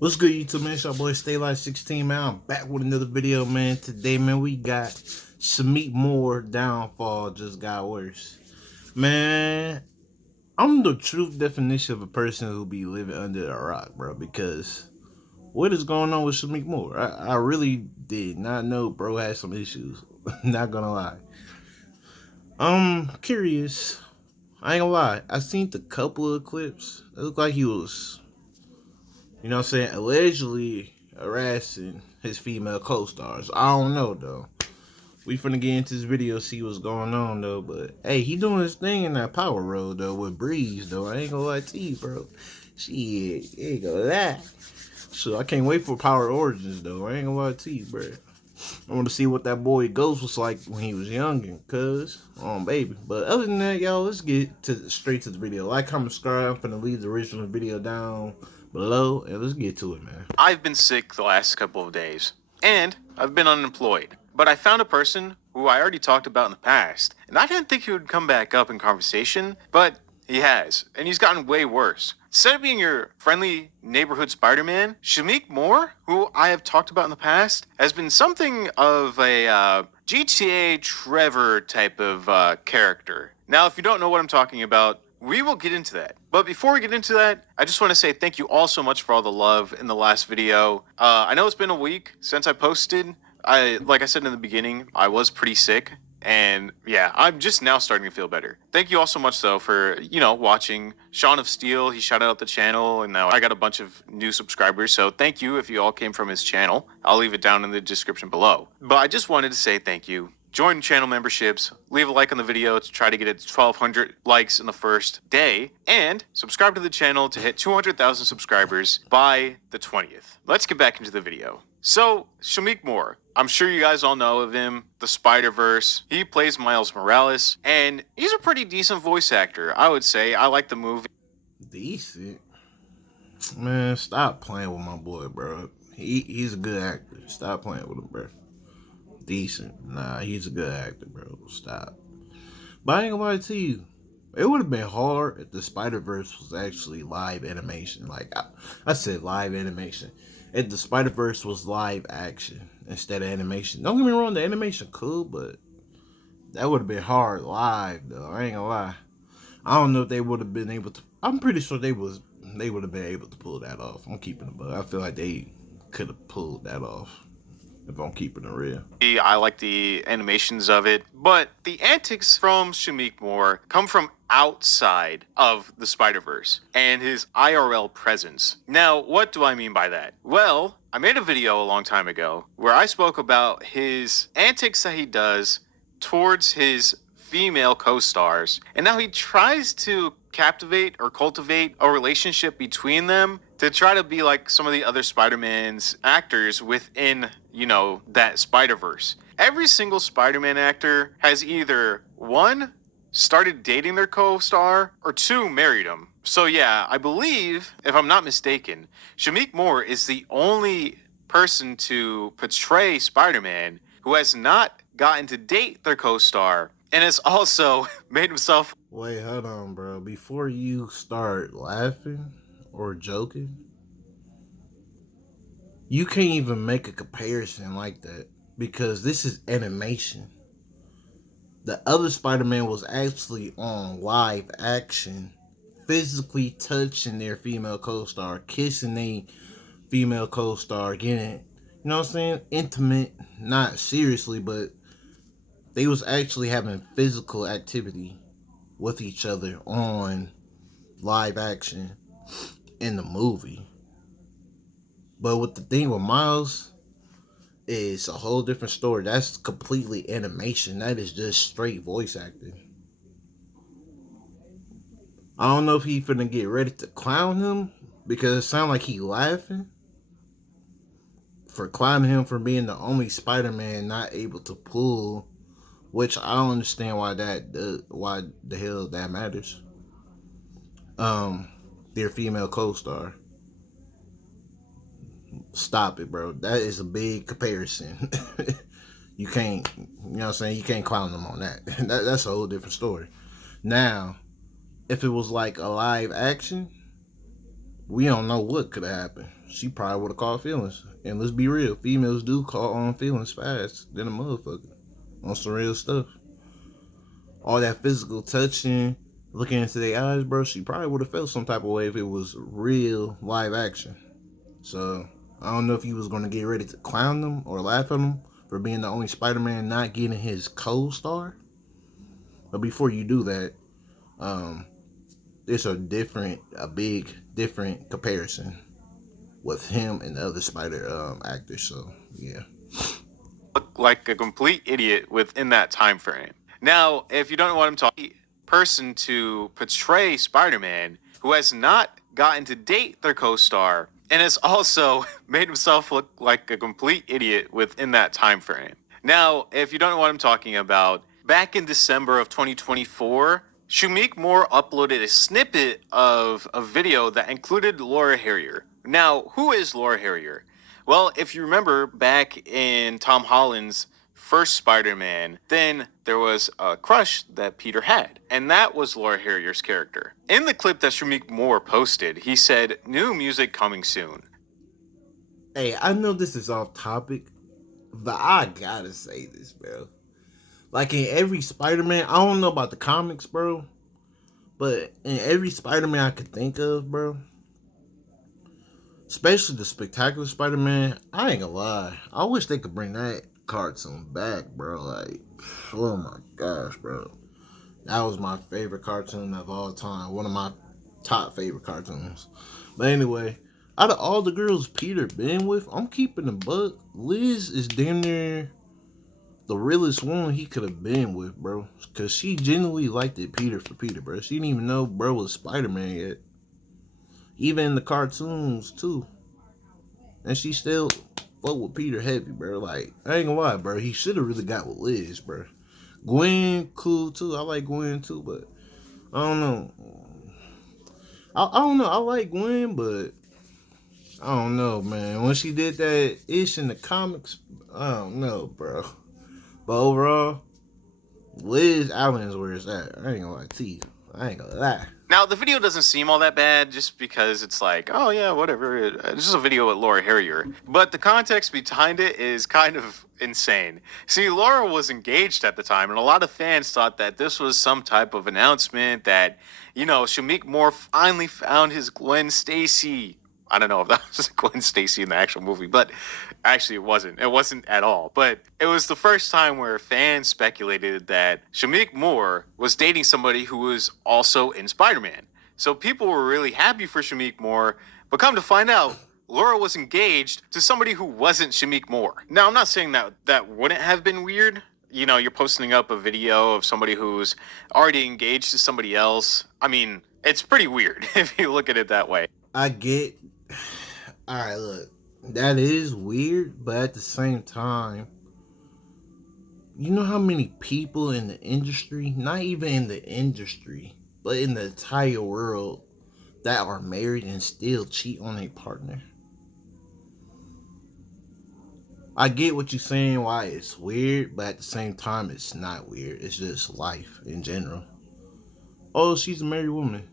What's good, YouTube, man? It's your boy Stay Live 16, man. I'm back with another video, man. Today, man, we got Shameik Moore downfall just got worse. Man, I'm the truth definition of a person who be living under a rock, bro, because what is going on with Shameik Moore? I really did not know bro had some issues. Not gonna lie. I'm curious. I ain't gonna lie. I seen a couple of clips. It looked like he was, you know what I'm saying, allegedly harassing his female co-stars. I don't know, though. We finna get into this video, see what's going on, though. But, hey, he doing his thing in that Power Road, though, with Breeze, though. I ain't gonna lie to you, bro. Shit, ain't gonna lie. So, I can't wait for Power Origins, though. I ain't gonna lie to you, bro. I want to see what that boy Ghost was like when he was young, cuz, baby. But other than that, y'all, let's get straight to the video. Like, comment, subscribe. I'm finna leave the original video down below, and let's get to it, man. I've been sick the last couple of days, and I've been unemployed. But I found a person who I already talked about in the past, and I didn't think he would come back up in conversation, but he has, and he's gotten way worse. Instead of being your friendly neighborhood Spider-Man, Shameik Moore, who I have talked about in the past, has been something of a GTA Trevor type of character. Now, if you don't know what I'm talking about, we will get into that. But before we get into that, I just want to say thank you all so much for all the love in the last video. I know it's been a week since I posted. Like I said in the beginning, I was pretty sick. And yeah, I'm just now starting to feel better. Thank you all so much, though, for, watching. Sean of Steel, he shouted out the channel, and now I got a bunch of new subscribers. So thank you if you all came from his channel. I'll leave it down in the description below. But I just wanted to say thank you. Join channel memberships, leave a like on the video to try to get it to 1,200 likes in the first day, and subscribe to the channel to hit 200,000 subscribers by the 20th. Let's get back into the video. So, Shameik Moore, I'm sure you guys all know of him, the Spider-Verse. He plays Miles Morales, and he's a pretty decent voice actor, I would say. I like the movie. Decent? Man, stop playing with my boy, bro. He's a good actor. Stop playing with him, bro. Decent. Nah, he's a good actor, bro. Stop. But I ain't gonna lie to you. It would have been hard if the Spider-Verse was actually live animation. Like, I said live animation. If the Spider-Verse was live action instead of animation. Don't get me wrong, the animation cool, but that would have been hard live, though. I ain't gonna lie. I don't know if they would have been able to. I'm pretty sure they would have been able to pull that off. I'm keeping it, but I feel like they could have pulled that off. If I'm keeping it real. I like the animations of it, but the antics from Shameik Moore come from outside of the Spider-Verse and his IRL presence. Now, what do I mean by that? Well, I made a video a long time ago where I spoke about his antics that he does towards his female co-stars, and now he tries to captivate or cultivate a relationship between them to try to be like some of the other Spider-Man's actors within, that Spider-Verse. Every single Spider-Man actor has either, one, started dating their co-star, or two, married him. So yeah, I believe, if I'm not mistaken, Shameik Moore is the only person to portray Spider-Man who has not gotten to date their co-star and has also made himself... Wait, hold on, bro. Before you start laughing or joking, you can't even make a comparison like that because this is animation. The other Spider-Man was actually on live action, physically touching their female co-star, kissing their female co-star, getting, you know what I'm saying, intimate, not seriously, but they was actually having physical activity with each other on live action in the movie. But with the thing with Miles, it's a whole different story. That's completely animation. That is just straight voice acting. I don't know if he finna get ready to clown him because it sounds like he laughing for clowning him for being the only Spider-Man not able to pull, which I don't understand why why the hell that matters. Their female co-star. Stop it, bro. That is a big comparison. You can't, you know what I'm saying? You can't clown them on that. That's a whole different story. Now, if it was like a live action, we don't know what could have happened. She probably would have caught feelings. And let's be real, females do call on feelings fast than a motherfucker on some real stuff. All that physical touching, looking into their eyes, bro, she probably would have felt some type of way if it was real live action. So I don't know if he was going to get ready to clown them or laugh at them for being the only Spider-Man not getting his co-star. But before you do that, there's a big different comparison with him and the other Spider actors. So yeah. Look like a complete idiot within that time frame. Now, if you don't know what I'm talking, person to portray Spider-Man who has not gotten to date their co-star and has also made himself look like a complete idiot within that time frame. Now, if you don't know what I'm talking about, back in December of 2024, Shameik Moore uploaded a snippet of a video that included Laura Harrier. Now, who is Laura Harrier? Well, if you remember back in Tom Holland's first Spider-Man, then there was a crush that Peter had, and that was Laura Harrier's character. In the clip that Shameik Moore posted, he said, "New music coming soon." Hey, I know this is off topic, but I gotta say this, bro. Like in every Spider-Man, I don't know about the comics, bro, but in every Spider-Man I could think of, bro, especially the Spectacular Spider-Man, I ain't gonna lie. I wish they could bring that cartoon back, bro. Like, oh my gosh, bro. That was my favorite cartoon of all time. One of my top favorite cartoons. But anyway, out of all the girls Peter been with, I'm keeping the buck. Liz is damn near the realest one he could have been with, bro. Because she genuinely liked it Peter for Peter, bro. She didn't even know bro was Spider-Man yet. Even in the cartoons, too. And she still fuck with Peter heavy, bro. Like, I ain't gonna lie, bro. He should have really got with Liz, bro. Gwen, cool, too. I like Gwen, too, but I don't know. I don't know. I like Gwen, but I don't know, man. When she did that ish in the comics, I don't know, bro. But overall, Liz Allen is where it's at. I ain't gonna lie to you. I ain't gonna lie. Now, the video doesn't seem all that bad just because it's like, oh yeah, whatever. It's just a video with Laura Harrier. But the context behind it is kind of insane. See, Laura was engaged at the time, and a lot of fans thought that this was some type of announcement that, you know, Shameik Moore finally found his Gwen Stacy. I don't know if that was Gwen Stacy in the actual movie, but actually it wasn't. It wasn't at all. But it was the first time where fans speculated that Shameik Moore was dating somebody who was also in Spider-Man. So people were really happy for Shameik Moore, but come to find out, Laura was engaged to somebody who wasn't Shameik Moore. Now, I'm not saying that that wouldn't have been weird. You know, you're posting up a video of somebody who's already engaged to somebody else. I mean, it's pretty weird if you look at it that way. I get. Alright, look. That is weird, but at the same time, you know how many people in the industry, not even in the industry, but in the entire world, that are married and still cheat on a partner? I get what you're saying, why it's weird, but at the same time, it's not weird. It's just life in general. Oh, she's a married woman.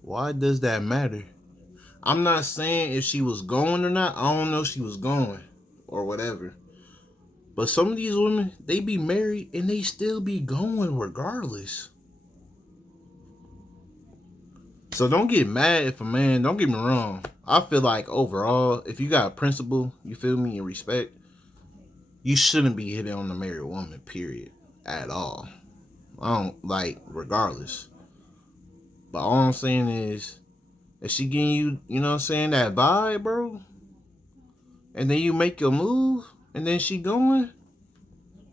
Why does that matter? I'm not saying if she was going or not. I don't know if she was going or whatever. But some of these women, they be married and they still be going regardless. So don't get mad if a man, don't get me wrong. I feel like overall, if you got a principle, you feel me, and respect, you shouldn't be hitting on the married woman, period, at all. I don't, like, regardless. But all I'm saying is, if she getting you, you know what I'm saying, that vibe, bro, and then you make your move, and then she going,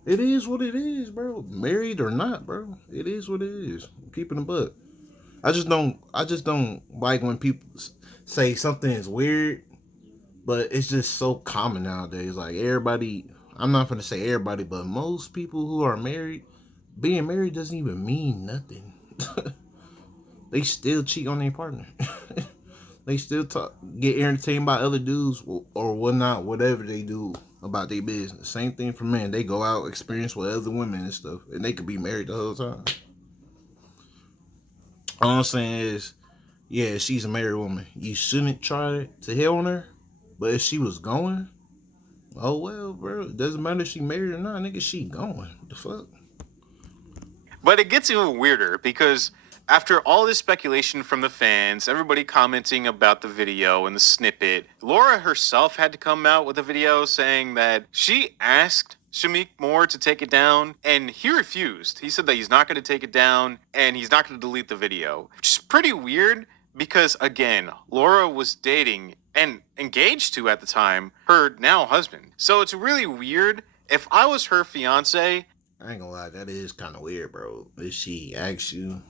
it is what it is, bro. Married or not, bro. It is what it is. I'm keeping the butt. I just don't like when people say something is weird, but it's just so common nowadays. Like everybody, I'm not gonna say everybody, but most people who are married, being married doesn't even mean nothing. They still cheat on their partner. They still get entertained by other dudes or whatnot, whatever they do about their business. Same thing for men. They go out, experience with other women and stuff, and they could be married the whole time. All I'm saying is, Yeah, she's a married woman. You shouldn't try to hit on her. But if she was going, oh well, bro. It doesn't matter if she married or not, nigga. She going. What the fuck? But it gets even weirder because after all this speculation from the fans, everybody commenting about the video and the snippet, Laura herself had to come out with a video saying that she asked Shameik Moore to take it down, and he refused. He said that he's not going to take it down and he's not going to delete the video, which is pretty weird because, again, Laura was dating and engaged to at the time her now husband. So it's really weird. If I was her fiance, I ain't gonna lie, that is kind of weird, bro. If she asks you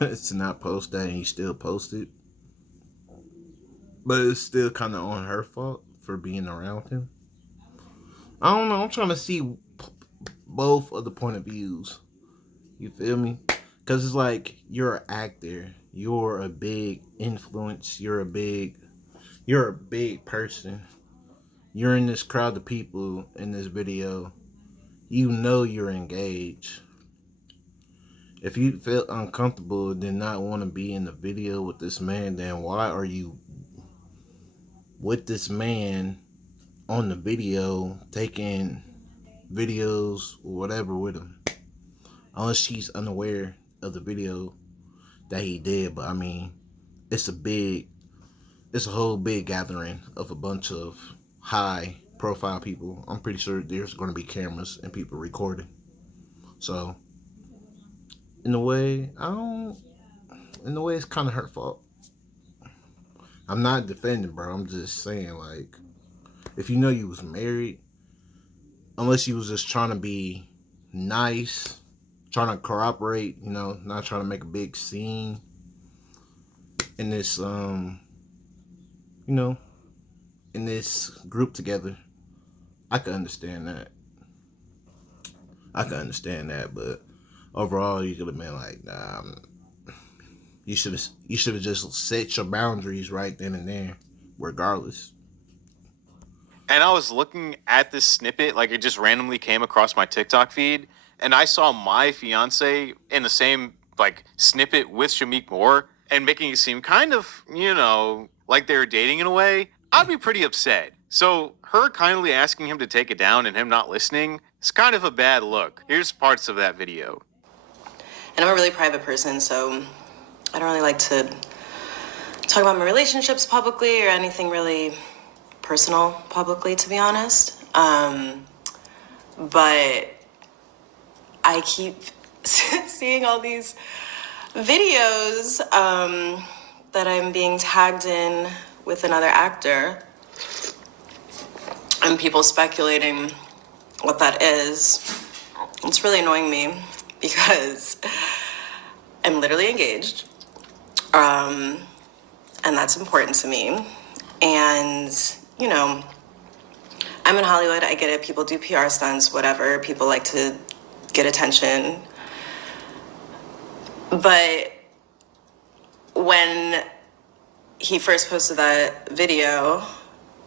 to not post that and you still post it, but it's still kind of on her fault for being around him. I don't know. I'm trying to see both of the point of views. You feel me? Because it's like you're an actor, you're a big influence, you're a big person. You're in this crowd of people in this video. You know you're engaged. If you feel uncomfortable and did not want to be in the video with this man, then why are you with this man on the video, taking videos or whatever with him? Unless she's unaware of the video that he did. But I mean, it's a whole big gathering of a bunch of high profile people. I'm pretty sure there's going to be cameras and people recording. So in a way, it's kind of her fault. I'm not defending, bro. I'm just saying, like, if you know you was married, unless you was just trying to be nice, trying to cooperate, not trying to make a big scene in this, in this group together, I could understand that. But overall, you could have been like, nah, you should have just set your boundaries right then and there, regardless. and I was looking at this snippet, like it just randomly came across my TikTok feed, and I saw my fiance in the same like snippet with Shameik Moore, and making it seem kind of, like they were dating in a way. I'd be pretty upset. So her kindly asking him to take it down and him not listening is kind of a bad look. Here's parts of that video. And I'm a really private person, so I don't really like to talk about my relationships publicly or anything really personal publicly, to be honest. But I keep seeing all these videos that I'm being tagged in with another actor, and people speculating what that is. It's really annoying me because I'm literally engaged, and that's important to me. And, I'm in Hollywood, I get it, people do PR stunts, whatever, people like to get attention. But when he first posted that video,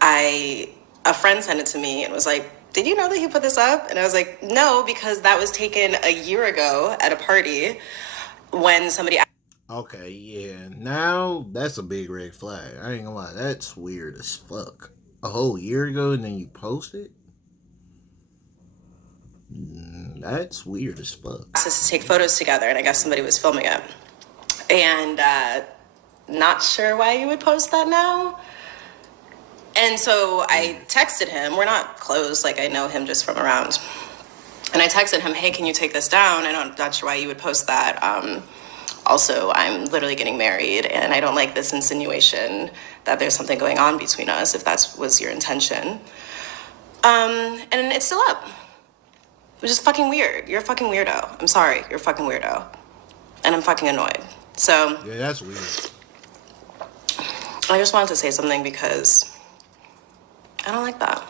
a friend sent it to me and was like, did you know that he put this up? And I was like, no, because that was taken a year ago at a party when somebody... Okay, yeah. Now that's a big red flag. I ain't gonna lie, that's weird as fuck. A whole year ago and then you post it? That's weird as fuck. ...to take photos together, and I guess somebody was filming it. And not sure why you would post that now. And so I texted him. We're not close, like I know him just from around. And I texted him, hey, can you take this down? I'm not sure why you would post that. Also, I'm literally getting married, and I don't like this insinuation that there's something going on between us, if that was your intention. And it's still up, which is fucking weird. You're a fucking weirdo. I'm sorry, you're a fucking weirdo. And I'm fucking annoyed. So... yeah, that's weird. I just wanted to say something because I don't like that.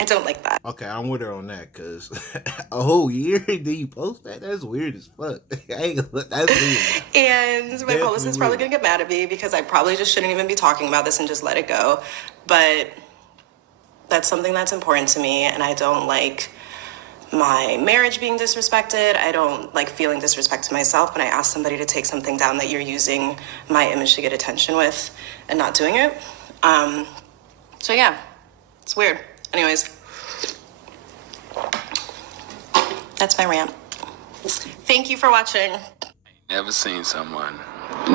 I don't like that. Okay, I'm with her on that, because a whole year, did you post that? That's weird as fuck. That's weird. And my publicist's probably going to get mad at me because I probably just shouldn't even be talking about this and just let it go. But that's something that's important to me, and I don't like my marriage being disrespected. I don't like feeling disrespected myself when I ask somebody to take something down that you're using my image to get attention with and not doing it. So yeah, it's weird. Anyways, that's my rant. Thank you for watching. Never seen someone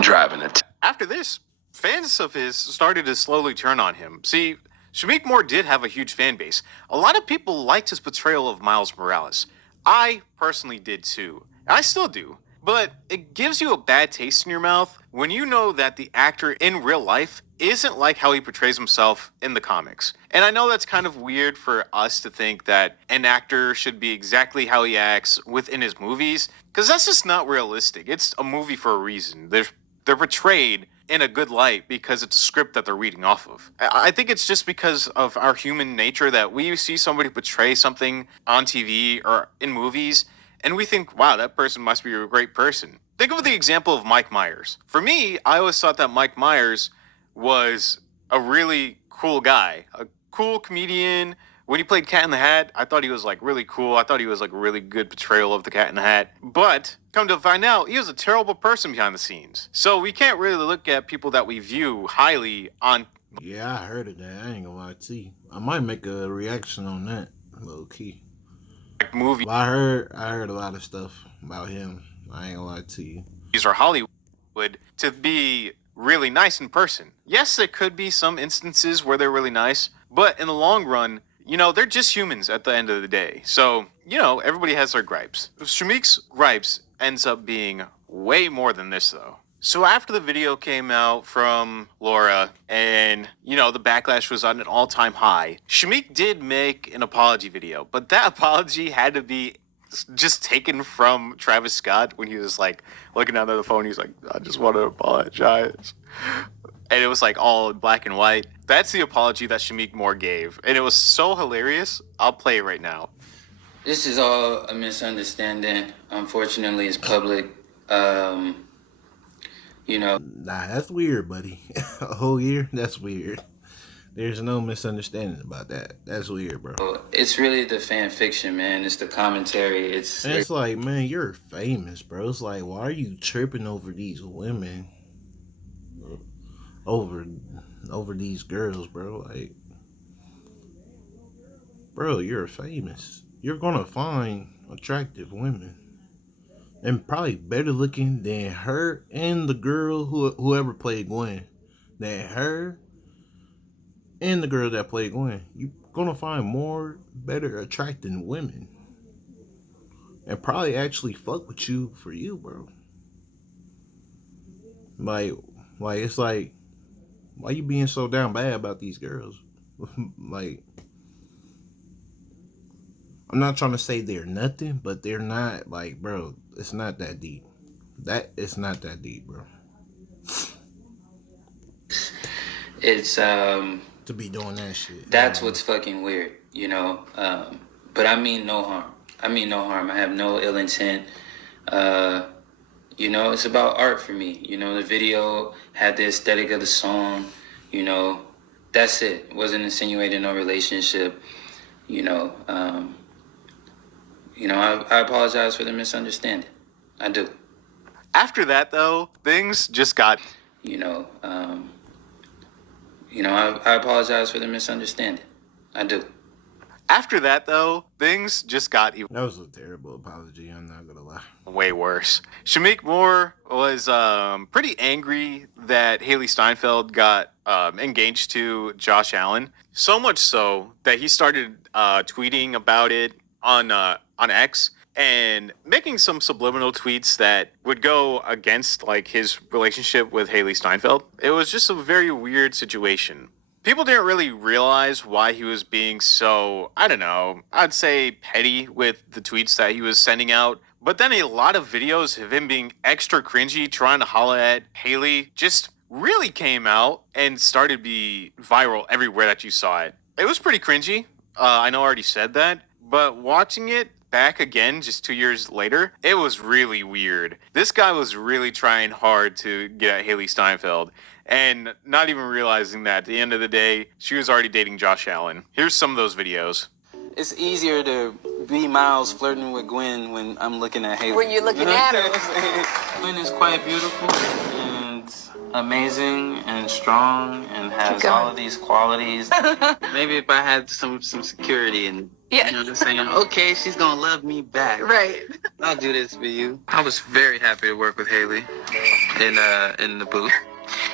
driving a After this, fans of his started to slowly turn on him. See, Shameik Moore did have a huge fan base. A lot of people liked his portrayal of Miles Morales. I personally did too. I still do. But it gives you a bad taste in your mouth when you know that the actor in real life isn't like how he portrays himself in the comics. And I know that's kind of weird for us to think that an actor should be exactly how he acts within his movies, because that's just not realistic. It's a movie for a reason. They're portrayed in a good light because it's a script that they're reading off of. I think it's just because of our human nature that we see somebody portray something on TV or in movies, and we think, wow, that person must be a great person. Think of the example of Mike Myers. For me, I always thought that Mike Myers was a really cool guy, a cool comedian. When he played Cat in the Hat, I thought he was like really cool. I thought he was like a really good portrayal of the Cat in the Hat. But come to find out, he was a terrible person behind the scenes. So we can't really look at people that we view highly on. Yeah, I heard of that. I ain't gonna lie to you. I might make a reaction on that, low key. Movies Well, I heard a lot of stuff about him. I ain't gonna lie to you. or Hollywood to be really nice in person. Yes, there could be some instances where they're really nice, but in the long run, you know, they're just humans at the end of the day. So, you know, everybody has their gripes. Shameik's gripes ends up being way more than this, though. So after the video came out from Laura and, you know, the backlash was on an all-time high, Shameik did make an apology video, but that apology had to be just taken from Travis Scott when he was like looking down at the phone. He's like, I just want to apologize. And it was like all in black and white. That's the apology that Shameik Moore gave. And it was so hilarious. I'll play it right now. This is all a misunderstanding. Unfortunately, it's public. You know. Nah, that's weird, buddy. A whole year? That's weird. There's no misunderstanding about that. That's weird, bro. It's really the fan fiction, man. It's the commentary. It's like, man, you're famous, bro. It's like, why are you tripping over these women? Over these girls, bro. Like, bro, you're famous. You're gonna find attractive women. And probably better looking than her and the girl whoever played Gwen. Than her and the girl that played Gwen. You're gonna find more better attracting women. And probably actually fuck with you for you, bro. Like it's like, why you being so down bad about these girls? Like, I'm not trying to say they're nothing, but they're not, like, bro, it's not that deep. It's not that deep, bro. It's to be doing that shit. That's what's fucking weird, you know. But I mean no harm. I have no ill intent. You know, it's about art for me. You know, the video had the aesthetic of the song. You know, that's it. Wasn't insinuating no relationship. You know, I apologize for the misunderstanding. I do. After that, though, things just got. I apologize for the misunderstanding. I do. After that, though, things just got even. That was a terrible apology, I'm not gonna lie. Way worse. Shameik Moore was pretty angry that Haley Steinfeld got engaged to Josh Allen. So much so that he started tweeting about it on X and making some subliminal tweets that would go against like his relationship with Haley Steinfeld. It was just a very weird situation. People didn't really realize why he was being so, I don't know, I'd say petty with the tweets that he was sending out. But then a lot of videos of him being extra cringy, trying to holla at Haley, just really came out and started to be viral everywhere that you saw it. It was pretty cringy. I know I already said that, but watching it back again just 2 years later, it was really weird. This guy was really trying hard to get at Haley Steinfeld and not even realizing that at the end of the day, she was already dating Josh Allen. Here's some of those videos. It's easier to be Miles flirting with Gwen when I'm looking at Haley. When you're looking at her. Gwen is quite beautiful and amazing and strong and has all of these qualities. Maybe if I had some security and you know what I'm saying, okay, she's gonna love me back. Right. I'll do this for you. I was very happy to work with Haley in the booth.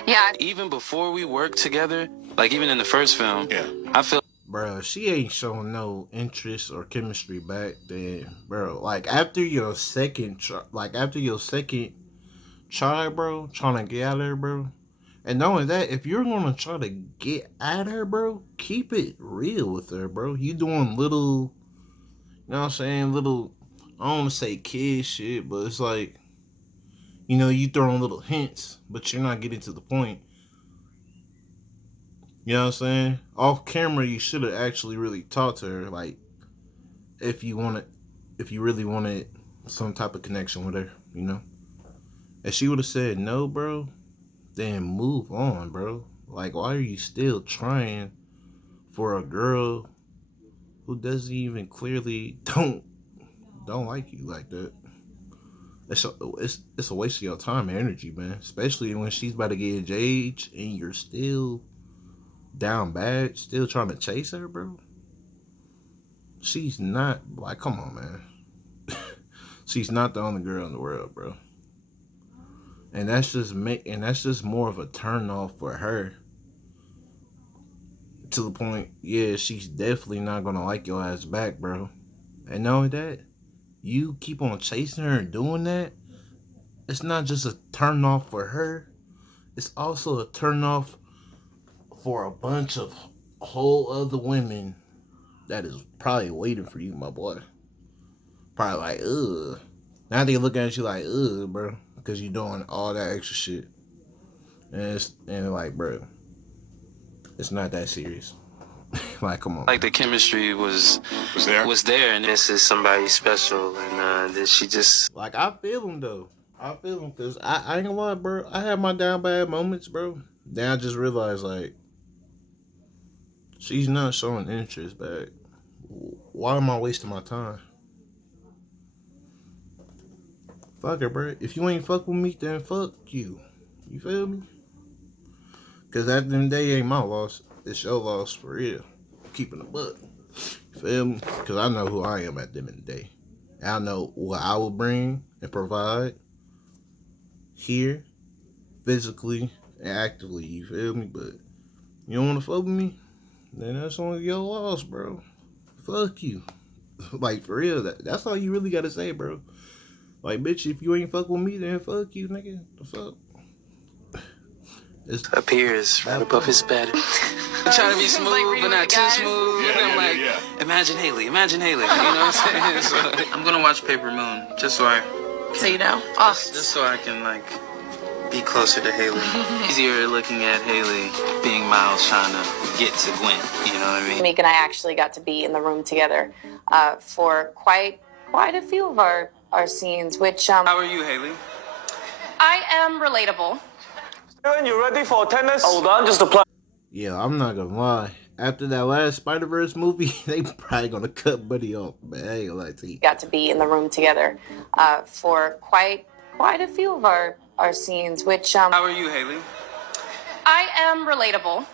Yeah. Even before we worked together, like even in the first film, I feel. Bro, she ain't showing no interest or chemistry back then, bro. Like after your second try, bro, trying to get out of her, bro. And knowing that, if you're gonna try to get at her, bro, keep it real with her, bro. You doing little, you know what I'm saying, little, I don't want to say kid shit, but it's like, you know, you throwing little hints, but you're not getting to the point. You know what I'm saying? Off camera, you should have actually really talked to her, like, if you really wanted some type of connection with her, you know? If she would have said no, bro, then move on, bro. Like, why are you still trying for a girl who doesn't even clearly don't like you like that? It's a waste of your time and energy, man. Especially when she's about to get engaged and you're still down bad, still trying to chase her, bro. She's not, like, come on, man. She's not the only girl in the world, bro. And that's just more of a turn off for her. To the point, yeah, she's definitely not gonna like your ass back, bro. And knowing that, you keep on chasing her and doing that, it's not just a turn off for her, it's also a turn off for a bunch of whole other women that is probably waiting for you, my boy. Probably like, ugh. Now they look at you like, ugh, bro, because you're doing all that extra shit. And like, bro, it's not that serious. Like, come on. Like the chemistry was there, and this is somebody special, and that she just. Like, I feel him though. I feel him because I ain't gonna lie, bro. I have my down bad moments, bro. Then I just realized, like, she's not showing interest back. Why am I wasting my time? Fuck her, bro. If you ain't fuck with me, then fuck you. You feel me? Because at the end of the day, it ain't my loss. It's your loss for real. Keeping the buck. You feel me? Because I know who I am at the end of the day. I know what I will bring and provide here, physically and actively. You feel me? But you don't want to fuck with me? Then that's only your loss, bro. Fuck you. Like, for real. That's all you really got to say, bro. Like, bitch, if you ain't fuck with me, then fuck you, nigga. The fuck? It's Appears right above his bed. I'm trying to be smooth, like, but not too smooth. Yeah, and I'm like, imagine Haley. You know what I'm saying? So, I'm gonna watch Paper Moon just so I can, So you know. Oh. Just so I can, like, be closer to Haley. Easier looking at Haley being Miles trying to get to Gwen. You know what I mean? Shameik and I actually got to be in the room together for quite a few of our scenes, which How are you, Haley? I am relatable. You ready for tennis? Hold on, just apply. Yeah, I'm not gonna lie. After that last Spider-Verse movie, they probably gonna cut Buddy off, man. I ain't gonna lie to you. Got to be in the room together for quite a few of our scenes, which How are you, Haley? I am relatable.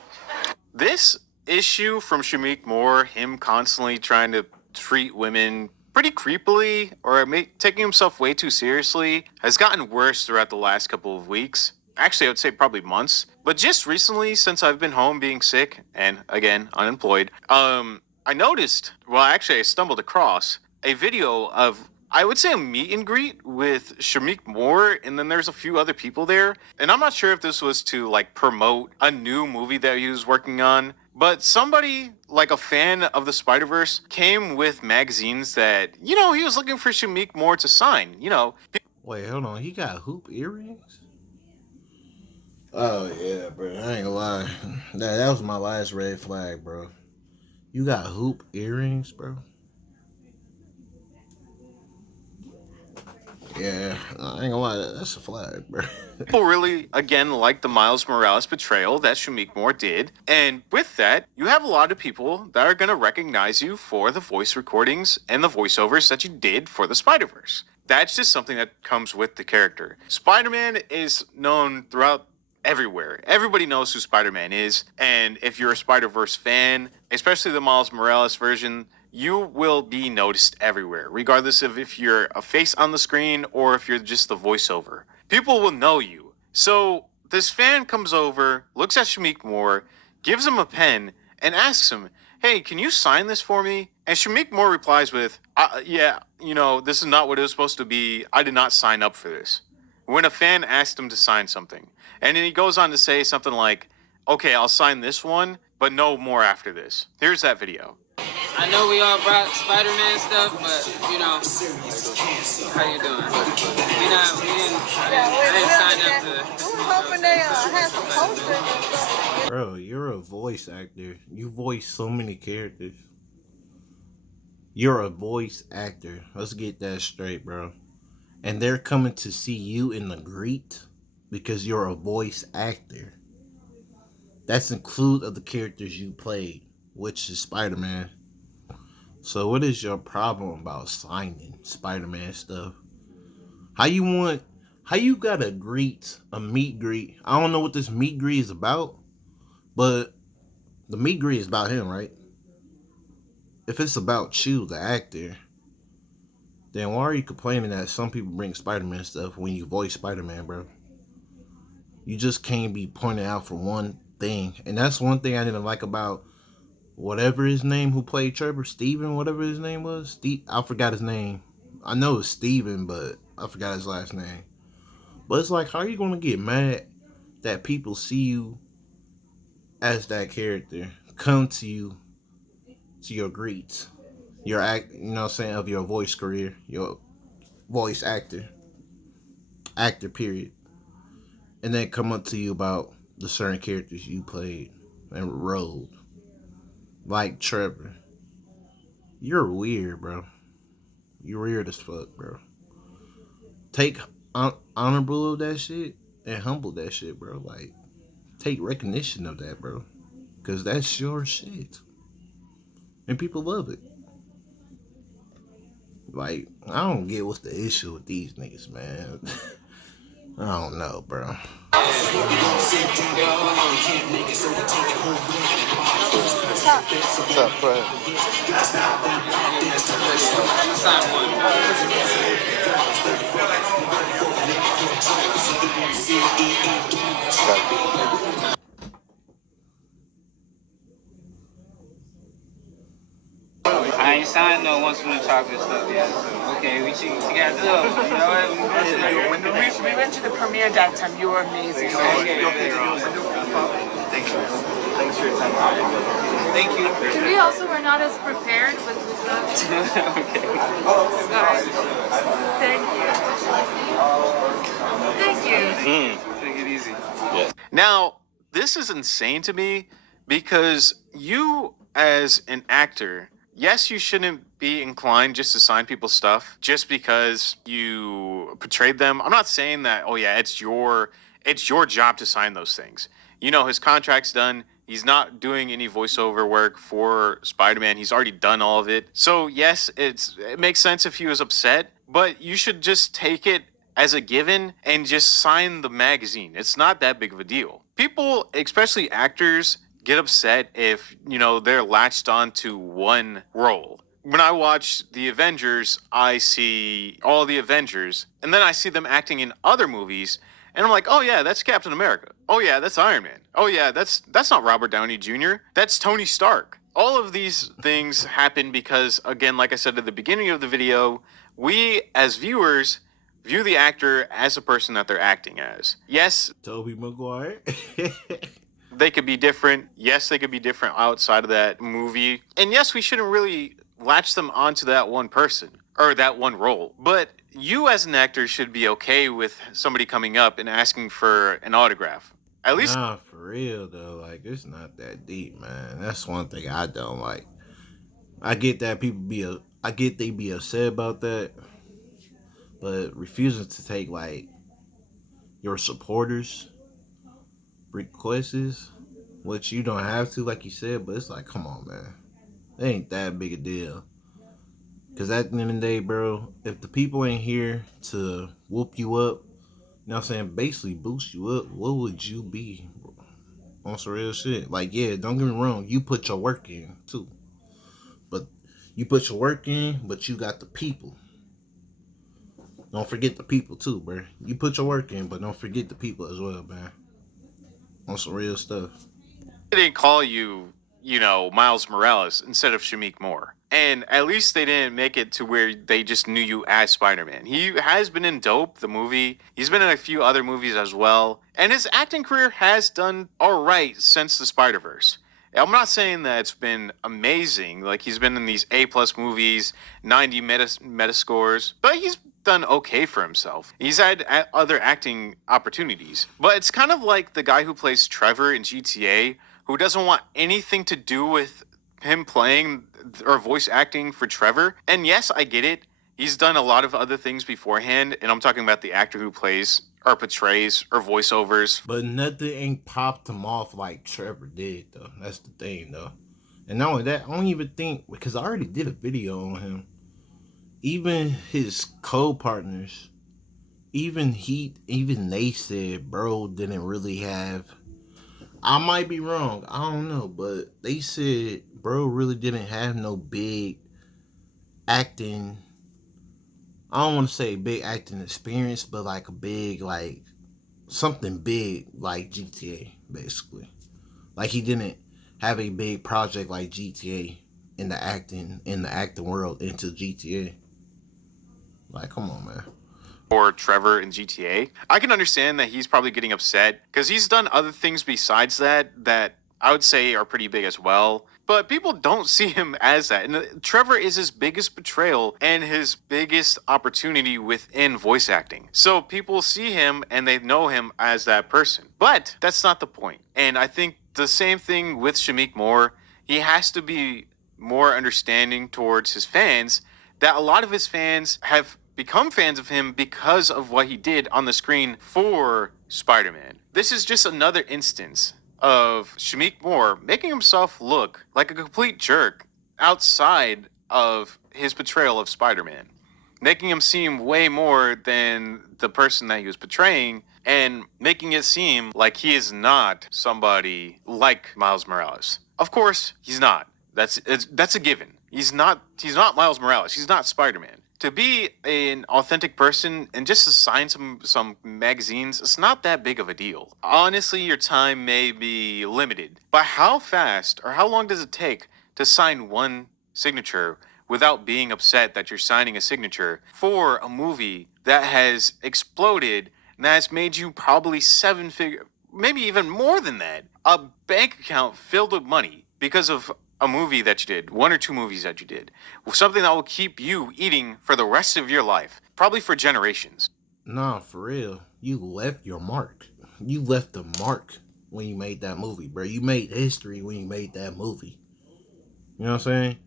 This issue from Shameik Moore, him constantly trying to treat women pretty creepily or taking himself way too seriously, has gotten worse throughout the last couple of weeks. Actually, I would say probably months. But just recently, since I've been home being sick and, again, unemployed, I noticed, well, actually, I stumbled across a video of, I would say, a meet and greet with Shameik Moore, and then there's a few other people there. And I'm not sure if this was to, like, promote a new movie that he was working on, but somebody, like a fan of the Spider-Verse, came with magazines that, you know, he was looking for Shameik Moore to sign, you know. Wait, hold on. He got hoop earrings? Oh, yeah, bro. I ain't gonna lie. That was my last red flag, bro. You got hoop earrings, bro? Yeah, I ain't gonna lie, that's a flag, bro. People really, again, like the Miles Morales portrayal that Shameik Moore did. And with that, you have a lot of people that are going to recognize you for the voice recordings and the voiceovers that you did for the Spider-Verse. That's just something that comes with the character. Spider-Man is known throughout everywhere. Everybody knows who Spider-Man is. And if you're a Spider-Verse fan, especially the Miles Morales version, you will be noticed everywhere, regardless of if you're a face on the screen or if you're just the voiceover. People will know you. So this fan comes over, looks at Shameik Moore, gives him a pen, and asks him, "Hey, can you sign this for me?" And Shameik Moore replies with, "Yeah, this is not what it was supposed to be. I did not sign up for this." When a fan asked him to sign something. And then he goes on to say something like, "Okay, I'll sign this one, but no more after this." Here's that video. I know we all brought Spider-Man stuff, but how you doing? I didn't sign up to. We were hoping they had some posters. Bro, you're a voice actor. You voice so many characters. You're a voice actor. Let's get that straight, bro. And they're coming to see you in the greet because you're a voice actor. That's include of the characters you played, which is Spider-Man. So what is your problem about signing Spider-Man stuff? How you gotta a meet greet? I don't know what this meet greet is about, but the meet greet is about him, right? If it's about you, the actor, then why are you complaining that some people bring Spider-Man stuff when you voice Spider-Man, bro? You just can't be pointed out for one thing. And that's one thing I didn't like about whatever his name who played Trevor, Steven, whatever his name was. I forgot his name. I know it's Steven, but I forgot his last name. But it's like, how are you going to get mad that people see you as that character, come to you, to your greets, your act, of your voice career, your voice actor period, and then come up to you about the certain characters you played and rolled, like Trevor. You're weird, bro. You're weird as fuck, bro. Take honorable of that shit and humble that shit, bro. Like, take recognition of that, bro. Because that's your shit. And people love it. Like, I don't get what's the issue with these niggas, man. I don't know, bro. What's up, bro? I ain't signed no once from the chocolate stuff yet. So, okay, we got to do it. You know what? We went to the premiere that time. You were amazing. Okay. Thank you. Thanks for your time. Thank you. We also were not as prepared, but we love it. Okay. Sorry. Thank you. Thank you. Take it easy. Yes. Now, this is insane to me because you, as an actor, yes, you shouldn't be inclined just to sign people's stuff just because you portrayed them. I'm not saying that, oh yeah, it's your job to sign those things. His contract's done. He's not doing any voiceover work for Spider-Man. He's already done all of it. So yes, it makes sense if he was upset, but you should just take it as a given and just sign the magazine. It's not that big of a deal. People, especially actors, get upset if, they're latched on to one role. When I watch the Avengers, I see all the Avengers, and then I see them acting in other movies, and I'm like, oh yeah, that's Captain America. Oh yeah, that's Iron Man. Oh yeah, that's not Robert Downey Jr. That's Tony Stark. All of these things happen because, again, like I said at the beginning of the video, we as viewers view the actor as a person that they're acting as. Yes, Tobey Maguire. they could be different. Yes, they could be different outside of that movie. And yes, we shouldn't really latch them onto that one person or that one role. But you as an actor should be okay with somebody coming up and asking for an autograph. At least. Nah, for real though. Like, it's not that deep, man. That's one thing I don't like. I get that they be upset about that. but refusing to take like your supporters' requests, which you don't have to, like you said, but it's like, come on, man. It ain't that big a deal. Because at the end of the day, bro, if the people ain't here to whoop you up, you know what I'm saying, basically boost you up, what would you be, bro? On some real shit. Like, yeah, don't get me wrong, you put your work in, too. But you put your work in, but you got the people. Don't forget the people, too, bro. You put your work in, but don't forget the people as well, man. On some real stuff. They didn't call you, Miles Morales instead of Shameik Moore. And at least they didn't make it to where they just knew you as Spider-Man. He has been in Dope, the movie. He's been in a few other movies as well. And his acting career has done all right since the Spider-Verse. I'm not saying that it's been amazing. Like, he's been in these A-plus movies, 90 meta scores, but he's done okay for himself. He's had other acting opportunities. But it's kind of like the guy who plays Trevor in GTA, who doesn't want anything to do with him playing or voice acting for Trevor. And yes, I get it. He's done a lot of other things beforehand, and I'm talking about the actor who plays or portrays or voiceovers. But nothing ain't popped him off like Trevor did, though. That's the thing, though. And not only that, I don't even think, because I already did a video on him. Even his co-partners, even they said bro didn't really have, I might be wrong, I don't know, but they said bro really didn't have no big acting, I don't want to say big acting experience, but like a big, like something big like GTA, basically. Like he didn't have a big project like GTA in the acting world into GTA. Like, come on, man. Or Trevor in GTA. I can understand that he's probably getting upset because he's done other things besides that I would say are pretty big as well. But people don't see him as that. And Trevor is his biggest betrayal and his biggest opportunity within voice acting. So people see him and they know him as that person. But that's not the point. And I think the same thing with Shameik Moore. He has to be more understanding towards his fans, that a lot of his fans have become fans of him because of what he did on the screen for Spider-Man. This is just another instance of Shameik Moore making himself look like a complete jerk outside of his portrayal of Spider-Man, making him seem way more than the person that he was portraying, and making it seem like he is not somebody like Miles Morales. Of course, he's not. That's a given. He's not Miles Morales. He's not Spider-Man. To be an authentic person and just to sign some magazines, it's not that big of a deal. Honestly, your time may be limited, but how fast or how long does it take to sign one signature without being upset that you're signing a signature for a movie that has exploded and that has made you probably seven-figure, maybe even more than that, a bank account filled with money because of a movie that you did, one or two movies that you did, something that will keep you eating for the rest of your life, probably for generations. Nah, for real. You left your mark. You left the mark when you made that movie, bro. You made history when you made that movie. You know what I'm saying?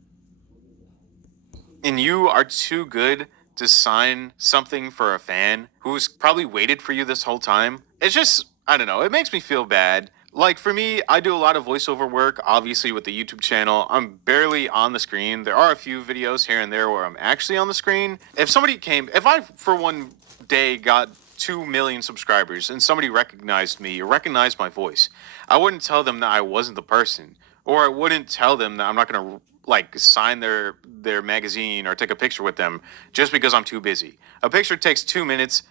And you are too good to sign something for a fan who's probably waited for you this whole time. It's just, I don't know, it makes me feel bad. Like, for me, I do a lot of voiceover work, obviously, with the YouTube channel. I'm barely on the screen. There are a few videos here and there where I'm actually on the screen. If I, for one day, got 2 million subscribers and somebody recognized me or recognized my voice, I wouldn't tell them that I wasn't the person. Or I wouldn't tell them that I'm not going to, like, sign their magazine or take a picture with them just because I'm too busy. A picture takes 2 minutes.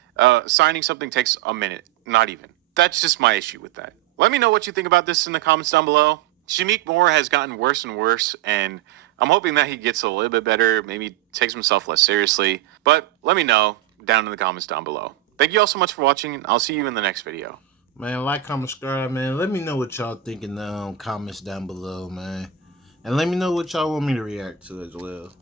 Signing something takes a minute. Not even. That's just my issue with that. Let me know what you think about this in the comments down below. Shameik Moore has gotten worse and worse, and I'm hoping that he gets a little bit better, maybe takes himself less seriously. But let me know down in the comments down below. Thank you all so much for watching, and I'll see you in the next video. Man, like, comment, subscribe, man. Let me know what y'all think in the comments down below, man. And let me know what y'all want me to react to as well.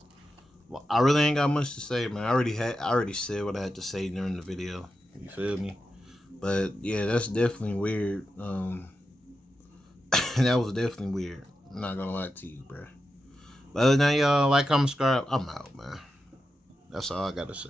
I really ain't got much to say, man. I already said what I had to say during the video. You feel me? But yeah, that's definitely weird. That was definitely weird. I'm not gonna lie to you, bro. But other than that, y'all, like, comment, subscribe. I'm out, man. That's all I gotta say.